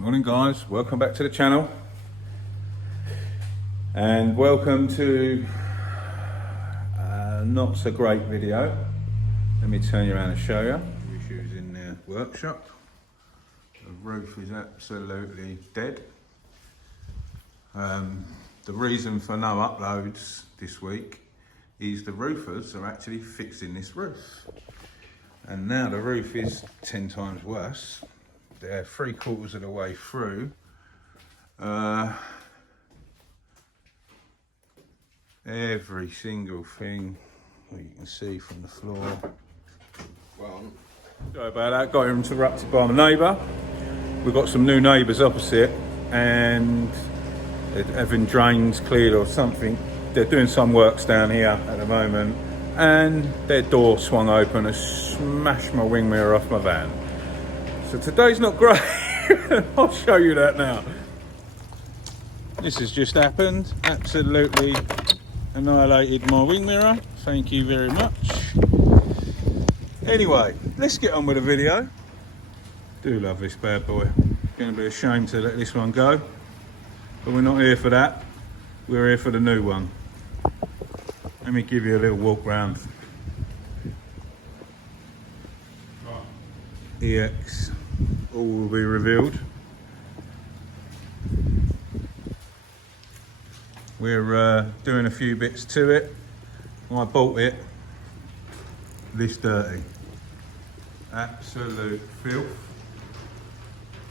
Morning guys, welcome back to the channel and welcome to a not so great video. Let me turn you around and show you. Issues in the workshop. The roof is absolutely dead. The reason for no uploads this week is the roofers are actually fixing this roof, and now the roof is 10 times worse. They're 3/4 of the way through. Every single thing you can see from the floor. Well, sorry about that, got interrupted by my neighbour. We've got some new neighbours opposite and they're having drains cleared or something. They're doing some works down here at the moment and their door swung open and smashed my wing mirror off my van. So today's not great. I'll show you that now. This has just happened. Absolutely annihilated my wing mirror. Thank you very much. Anyway, let's get on with the video. Do love this bad boy. Gonna be a shame to let this one go, but we're not here for that. We're here for the new one. Let me give you a little walk round. EX, all will be revealed. We're doing a few bits to it. I bought it this dirty. Absolute filth.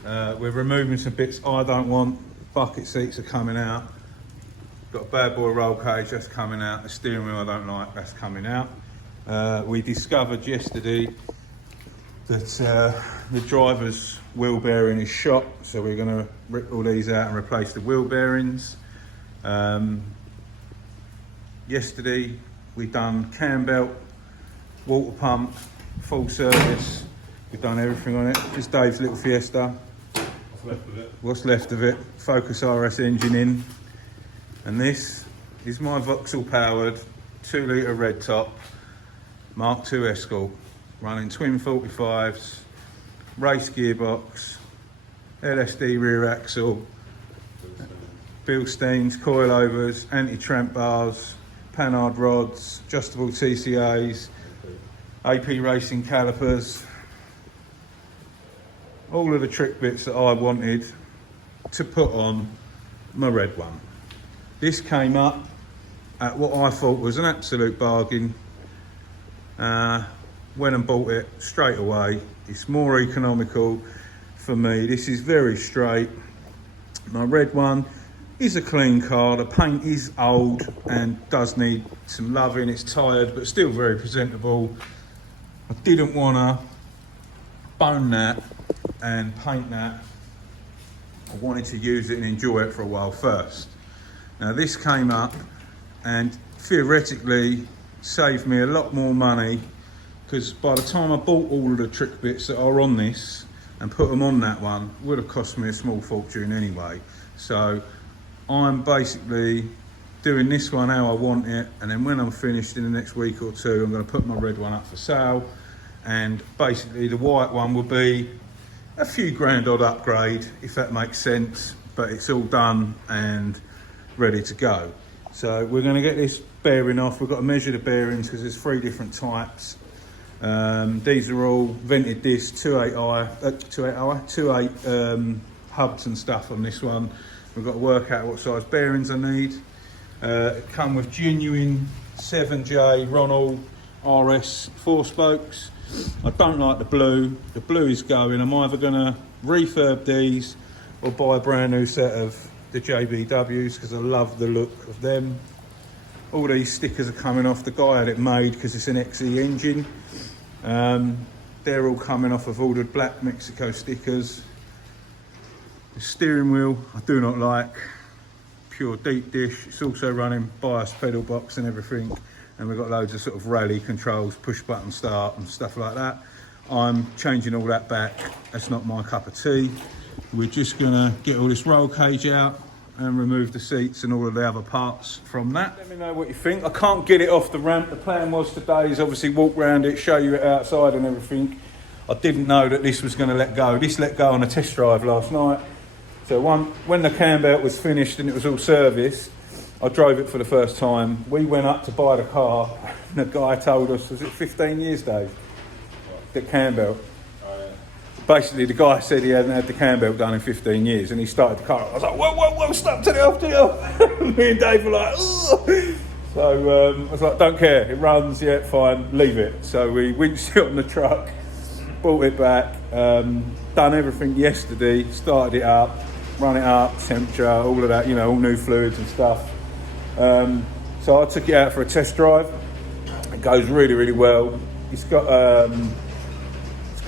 We're removing some bits I don't want. Bucket seats are coming out. Got a bad boy roll cage, that's coming out. The steering wheel I don't like, that's coming out. We discovered yesterday that the driver's wheel bearing is shot, so we're going to rip all these out and replace the wheel bearings. Yesterday we done cam belt, water pump, full service. We've done everything on it. Just Dave's little Fiesta. What's left of it? What's left of it. Focus RS engine in. And this is my Vauxhall powered 2 litre red top mk2 Escort. Running twin 45s, race gearbox, LSD rear axle, Bilsteins, coilovers, anti-tramp bars, panhard rods, adjustable TCAs, AP racing calipers. All of the trick bits that I wanted to put on my red one. This came up at what I thought was an absolute bargain. Went and bought it straight away. It's more economical for me. This is very straight. My red one is a clean car. The paint is old and does need some loving. It's tired but still very presentable. I didn't want to bone that and paint that. I wanted to use it and enjoy it for a while first. Now this came up and theoretically saved me a lot more money, because by the time I bought all of the trick bits that are on this and put them on that one, it would have cost me a small fortune anyway. So I'm basically doing this one how I want it, and then when I'm finished in the next week or two, I'm going to put my red one up for sale, and basically the white one will be a few grand odd upgrade, if that makes sense, but it's all done and ready to go. So we're going to get this bearing off. We've got to measure the bearings because there's 3 different types. These are all vented disc 28 hubs and stuff on this one. We've got to work out what size bearings I need. It come with genuine 7J Ronald RS 4 spokes. I don't like the blue. The blue is going. I'm either going to refurb these or buy a brand new set of the JBWs because I love the look of them. All these stickers are coming off. The guy had it made because it's an XE engine. They're all coming off of ordered black Mexico stickers. The steering wheel I do not like. Pure deep dish. It's also running bias pedal box and everything. And we've got loads of sort of rally controls, push button start and stuff like that. I'm changing all that back. That's not my cup of tea. We're just gonna get all this roll cage out and remove the seats and all of the other parts from that. Let me know what you think. I can't get it off the ramp. The plan was today is obviously walk around it, show you it outside and everything. I didn't know that this was going to let go. This let go on a test drive last night. So when the cam belt was finished and it was all serviced, I drove it for the first time. We went up to buy the car, and the guy told us, was it 15 years, Dave? The cam belt. Basically, the guy said he hadn't had the cam belt done in 15 years, and he started the car. I was like, whoa, stop, turn it off. Me and Dave were like, ugh. So I was like, don't care, it runs, yeah, fine, leave it. So we winched it on the truck, brought it back, done everything yesterday, started it up, run it up, temperature, all of that, you know, all new fluids and stuff. So I took it out for a test drive. It goes really, really well. It's got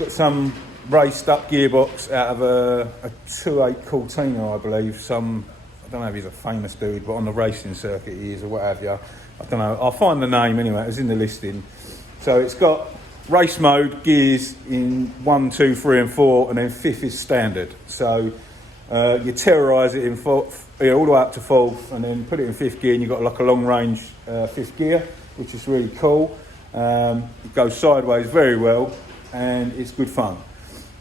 some raced up gearbox out of a 2.8 Cortina, I believe. I don't know if he's a famous dude, but on the racing circuit he is, or what have you. I don't know. I'll find the name anyway. It was in the listing. So it's got race mode gears in 1, 2, 3, and 4, and then 5th is standard. So you terrorise it in fourth, all the way up to 4th, and then put it in 5th gear, and you've got like a long range 5th gear, which is really cool. It goes sideways very well, and it's good fun.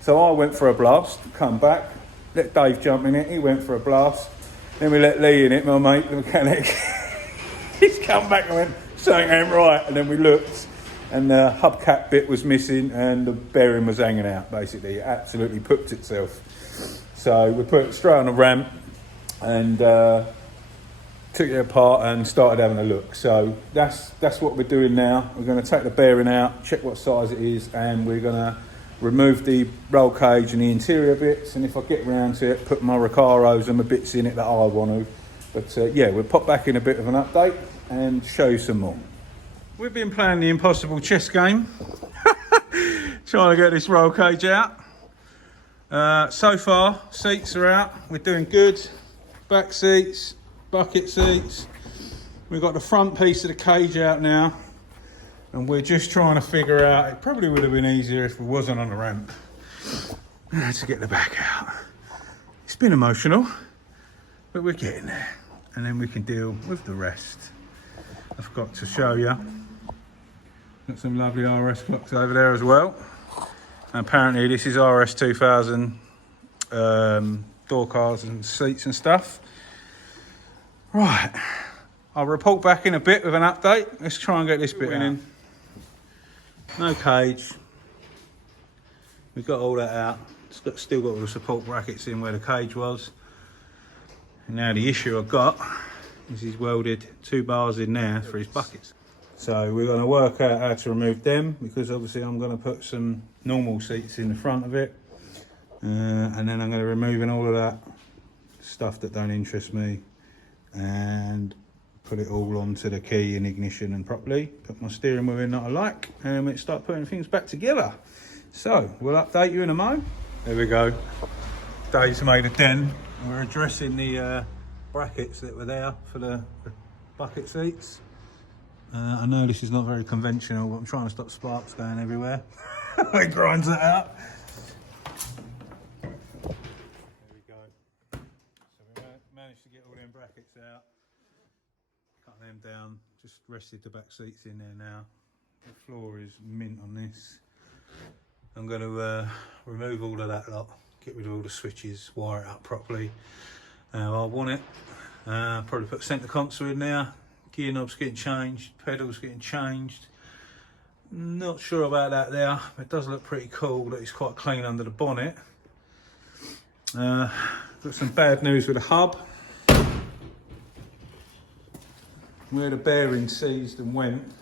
So I went for a blast, come back, let Dave jump in it, he went for a blast. Then we let Lee in it, my mate, the mechanic. He's come back and went, something ain't right. And then we looked, and the hubcap bit was missing, and the bearing was hanging out, basically. It absolutely pooped itself. So we put it straight on the ramp, and took it apart and started having a look. So that's what we're doing now. We're going to take the bearing out, check what size it is, and we're going to remove the roll cage and the interior bits, and if I get round to it, put my Recaros and the bits in it that I want to. But yeah, we'll pop back in a bit of an update and show you some more. We've been playing the impossible chess game, trying to get this roll cage out. So far, seats are out, we're doing good. Back seats, bucket seats. We've got the front piece of the cage out now, and we're just trying to figure out, it probably would have been easier if we wasn't on the ramp, to get the back out. It's been emotional, but we're getting there, and then we can deal with the rest. I've got to show you, got some lovely RS clocks over there as well. And apparently this is RS 2000 door cars and seats and stuff. Right, I'll report back in a bit with an update. Let's try and get this bit in. No cage. We've got all that out. Still got all the support brackets in where the cage was. And now the issue I've got is he's welded 2 bars in there for his buckets. So we're going to work out how to remove them, because obviously I'm going to put some normal seats in the front of it. And then I'm going to remove all of that stuff that don't interest me, and put it all onto the key and ignition and properly put my steering wheel in that I like, and we'll start putting things back together. So we'll update you in a mo. There we go. Dave's made a dent. We're addressing the brackets that were there for the bucket seats. I know this is not very conventional, but I'm trying to stop sparks going everywhere. It grinds it out. There we go. So we managed to get all them brackets out. Cut them down, just rested the back seats in there now. The floor is mint on this. I'm going to remove all of that lot, get rid of all the switches, wire it up properly. I want it. Probably put centre console in there. Gear knobs getting changed, pedals getting changed. Not sure about that there. It does look pretty cool that it's quite clean under the bonnet. Got some bad news with the hub. Where the bearing seized and went,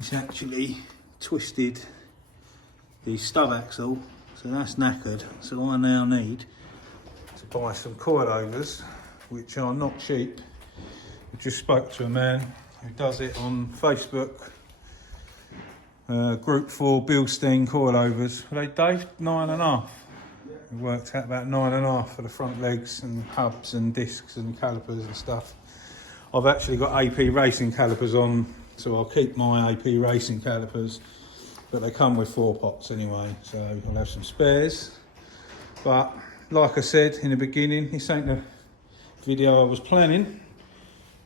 it's actually twisted the stub axle, so that's knackered. So I now need to buy some coilovers, which are not cheap. I just spoke to a man who does it on Facebook. Group 4 Bilstein coilovers. Are they, Dave? 9.5. It worked out about 9.5 for the front legs and hubs and discs and calipers and stuff. I've actually got AP racing calipers on, so I'll keep my AP racing calipers, but they come with 4 pots anyway, so I'll have some spares. But like I said in the beginning, this ain't the video I was planning,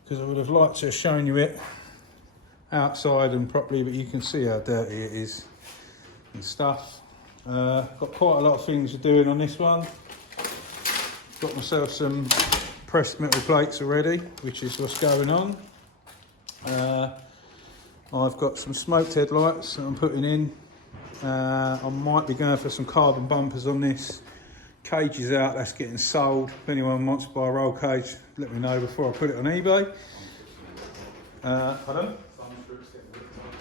because I would have liked to have shown you it outside and properly, but you can see how dirty it is and stuff. Got quite a lot of things we're doing on this one. got myself some pressed metal plates already, which is what's going on. I've got some smoked headlights that I'm putting in. I might be going for some carbon bumpers on this. Cage is out, that's getting sold. If anyone wants to buy a roll cage, let me know before I put it on eBay. Pardon?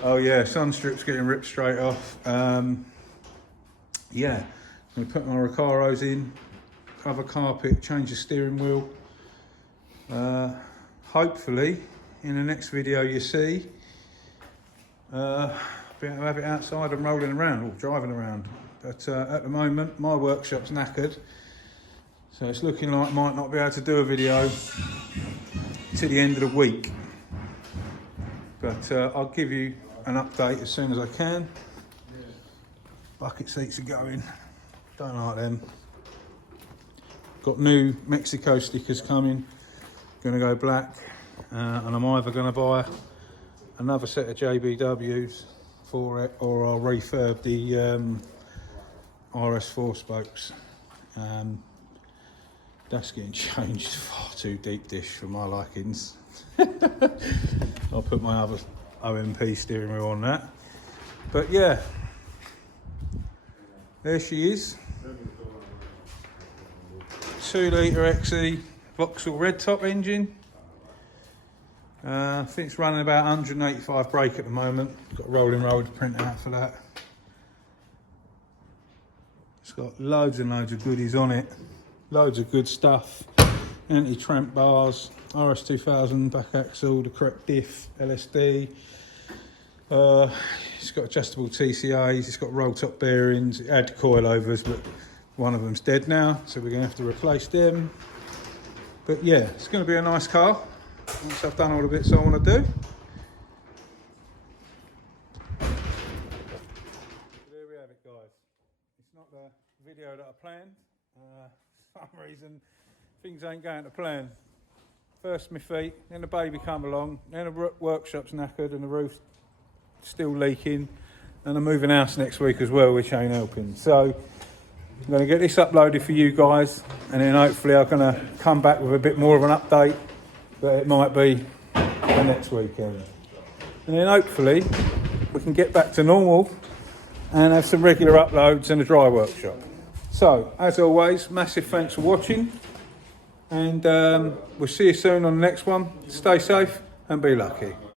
Oh yeah, sun strips getting ripped straight off. Yeah, I'm gonna put my Recaros in, cover carpet, change the steering wheel. Hopefully, in the next video you see, be able to have it outside and rolling around, or driving around. But at the moment, my workshop's knackered, so it's looking like I might not be able to do a video to the end of the week. But I'll give you an update as soon as I can. Bucket seats are going, don't like them. Got new Mexico stickers coming, gonna go black, and I'm either gonna buy another set of JBWs for it, or I'll refurb the RS4 spokes. That's getting changed far too deep dish for my likings. I'll put my other OMP steering wheel on that. But yeah, there she is. 2 litre XE Vauxhall red top engine. I think it's running about 185 brake at the moment. Got a rolling road print out for that. It's got loads and loads of goodies on it. Loads of good stuff. Anti-tramp bars, RS2000 back axle, the correct diff, LSD. It's got adjustable TCAs, it's got roll top bearings. It had coilovers, but one of them's dead now, so we're gonna have to replace them. But yeah, it's gonna be a nice car once I've done all the bits I want to do. There we have it, guys. It's not the video that I planned. For some reason, things ain't going to plan. First my feet, then the baby come along, then the workshop's knackered and the roof's still leaking, and I'm moving house next week as well, which ain't helping. So I'm going to get this uploaded for you guys, and then hopefully I'm going to come back with a bit more of an update, but it might be the next weekend. And then hopefully we can get back to normal and have some regular uploads and a dry workshop. So, as always, massive thanks for watching, and we'll see you soon on the next one. Stay safe and be lucky.